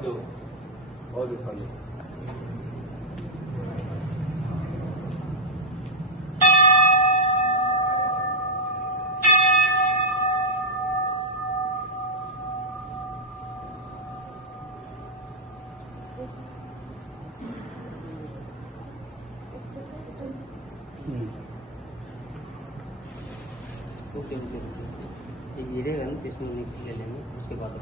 kalıyor. Abi kalıyor. Okay ये गिरेगा ना इसमें निकलेगा उसके बाद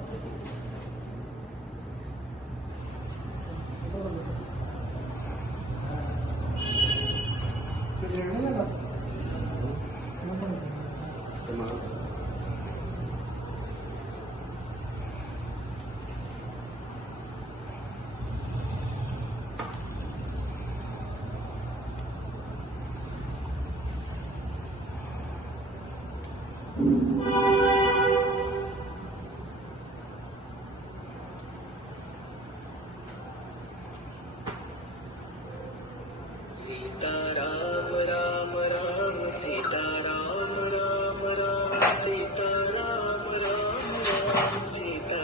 सीता राम राम राम सीता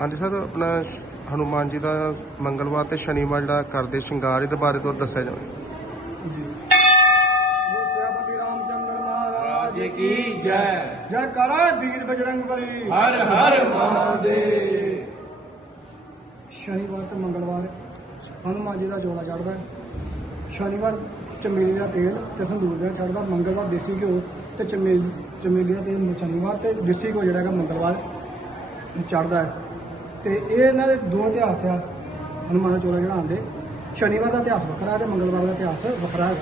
ਹਾਂਜੀ ਸਰ ਆਪਣਾ ਹਨੂਮਾਨ ਜੀ ਦਾ ਮੰਗਲਵਾਰ ਤੇ ਸ਼ਨੀਵਾਰ ਜਿਹੜਾ ਕਰਦੇ ਸ਼ਿੰਗਾਰ ਇਹਦੇ ਬਾਰੇ ਤੋਂ ਦੱਸਿਆ ਜਾਵੇ। ਸਿਆਪਤੀ ਰਾਮਚੰਦਰ ਮਹਾਰਾਜ ਕੀ ਜੈ। ਜੈ ਕਰਾ ਵੀਰ ਬਜਰੰਗ ਬਲੀ। ਹਰ ਹਰ ਮਹਾਦੇਵ। ਸ਼ਨੀਵਾਰ ਤੇ ਮੰਗਲਵਾਰ ਹਨੂਮਾਨ ਜੀ ਦਾ ਜੋੜਾ ਚੜਦਾ ਸ਼ਨੀਵਾਰ ਚਮੇਲੀ ਦਾ ਤੇਲ ਤੇ ਸੰਦੂਰ ਦਾ ਚੜਦਾ ਮੰਗਲਵਾਰ ਦੇਸੀ ਘਿਓ ਤੇ ਚਮੇਲੀ ਚਮੇਲੀ ਦਾ ਤੇਲ ਸ਼ਨੀਵਾਰ ਤੇ ਦੇਸੀ ਘਿਓ ਜਿਹੜਾ ਹੈਗਾ ਮੰਗਲਵਾਰ ਚੜਦਾ ਹੈ। ਤੇ ਇਹ ਇਹਨਾਂ ਦੇ ਦੋ ਇਤਿਹਾਸ ਆ। ਹਨੂਮਾਨ ਚੋਲਾ ਜਿਹੜਾ ਦੇ ਸ਼ਨੀਵਾਰ ਦਾ ਇਤਿਹਾਸ ਵੱਖਰਾ ਹੈ ਤੇ ਮੰਗਲਵਾਰ ਦਾ ਇਤਿਹਾਸ ਵੱਖਰਾ ਹੈ।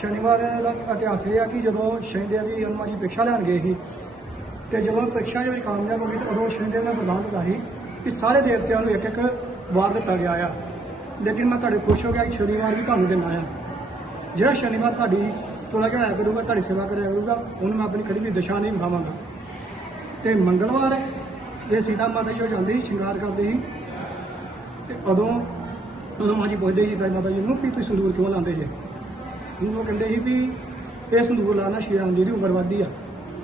ਸ਼ਨੀਵਾਰ ਦਾ ਇਤਿਹਾਸ ਇਹ ਆ ਕਿ ਜਦੋਂ ਸ਼ਨੀਦੇਵ ਜੀ ਹਨੂਮਾਨ ਜੀ ਪ੍ਰੀਖਿਆ ਲੈਣ ਗਏ ਸੀ, ਤੇ ਜਦੋਂ ਪ੍ਰੀਖਿਆ ਦੇ ਵਿੱਚ ਕਾਮਯਾਬ ਹੋ ਗਏ ਤਾਂ ਉਦੋਂ ਸ਼ਨੀਦੇਵ ਨੇ ਪ੍ਰਦਾਨ ਦਿੱਤਾ ਸੀ ਕਿ ਸਾਰੇ ਦੇਵਤਿਆਂ ਨੂੰ ਇੱਕ ਇੱਕ ਵਾਰ ਦਿੱਤਾ ਗਿਆ ਆ। ਲੇਕਿਨ ਮੈਂ ਤੁਹਾਡੇ ਖੁਸ਼ ਹੋ ਗਿਆ ਕਿ ਸ਼ਨੀਵਾਰ ਵੀ ਤੁਹਾਨੂੰ ਦੇਣਾ ਆ। ਜਿਹੜਾ ਸ਼ਨੀਵਾਰ ਤੁਹਾਡੀ ਚੋਲਾ ਚੜਾਇਆ ਕਰੂਗਾ, ਤੁਹਾਡੀ ਸੇਵਾ ਕਰਿਆ ਕਰੂਗਾ, ਉਹਨੂੰ ਮੈਂ ਆਪਣੀ ਕਦੀ ਵੀ ਦਿਸ਼ਾ ਨਹੀਂ ਵਿਖਾਵਾਂਗਾ ਤੇ ਮੰਗਲਵਾਰ ਇਹ ਸੀਤਾ ਮਾਤਾ ਜੀ ਉਹ ਜਾਂਦੇ ਸੀ ਸ਼ਿੰਗਾਰ ਕਰਦੇ ਸੀ। ਤੇ ਉਦੋਂ ਉਦੋਂ ਮਾਂ ਜੀ ਪੁੱਛਦੇ ਸੀ ਤਾਈ ਮਾਤਾ ਜੀ ਨੂੰ ਵੀ ਤੁਸੀਂ ਸੰਦੂਰ ਕਿਉਂ ਲਾਉਂਦੇ ਜੇ? ਉਹ ਕਹਿੰਦੇ ਸੀ ਵੀ ਇਹ ਸੰਦੂਰ ਲਾਣਾ ਸ਼੍ਰੀ ਰਾਮ ਜੀ ਦੀ ਉਮਰ ਵੱਧਦੀ ਆ।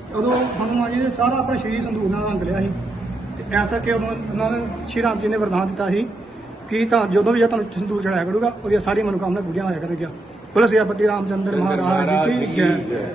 ਤੇ ਉਦੋਂ ਹਨੂਮਾਨ ਜੀ ਨੇ ਸਾਰਾ ਆਪਣਾ ਸ਼ਰੀਰ ਸੰਦੂਰ ਨਾਲ ਰੰਗ ਲਿਆ ਸੀ। ਤੇ ਐਸਾ ਕਿ ਉਹਨਾਂ ਨੇ ਸ਼੍ਰੀ ਰਾਮ ਜੀ ਨੇ ਵਰਦਾਨ ਦਿੱਤਾ ਸੀ ਕਿ ਤਾਂ ਜਦੋਂ ਵੀ ਤੁਹਾਨੂੰ ਸੰਦੂਰ ਚੜਾਇਆ ਕਰੂਗਾ ਉਹਦੀਆਂ ਸਾਰੀ ਮਨੋਕਾਮਨਾ ਪੂਰੀਆਂ ਹੋਇਆ ਕਰਨਗੀਆਂ। ਬੋਲੇ ਸਿਆਪਤੀ ਰਾਮਚੰਦਰ ਮਹਾਰਾਜ ਜੀ ਕੀ ਜੈ।